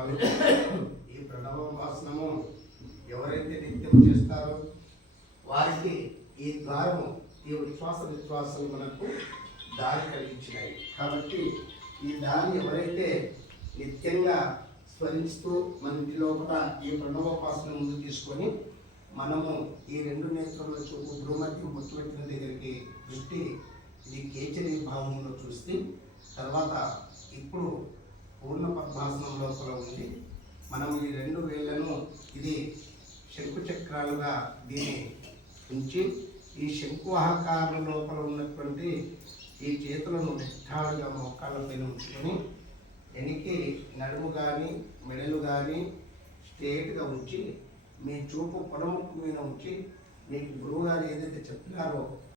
భావి ఈ ప్రణవోపాసనము ఎవరైతే నిత్యం చేస్తారో వారికి ఈ ద్వారము ఈ ఉచ్ఛ్వాస విశ్వాసం మనకు దారి కలిగించినాయి. కాబట్టి ఈ దాన్ని ఎవరైతే నిత్యంగా స్మరిస్తూ మన ఇంటి లోపల ఈ ప్రణవోపాసన ముందు తీసుకొని మనము ఈ రెండు నేత్రముల చూపు భ్రూమత్యం ముత్తువెట్టిన దగ్గరికి దృష్టి ఇది కేచరి భావంలో చూస్తే తర్వాత ఇప్పుడు పూర్ణ పద్మాసనం లోపల ఉండి మనం ఈ రెండు వేళ్ళను ఇది శంకు చక్రాలుగా దీన్ని ఉంచి ఈ శంకు ఆకారం లోపల ఉన్నటువంటి ఈ చేతులను నిష్ఠాలుగా మోకాళ్ళ పైన ఉంచుకొని వెనక్కి నడుము కానీ మెడలు కానీ స్ట్రేట్గా ఉంచి మీ చూపు పొడముక్కు మీద ఉంచి మీకు గురువు గారు ఏదైతే చెప్పినారో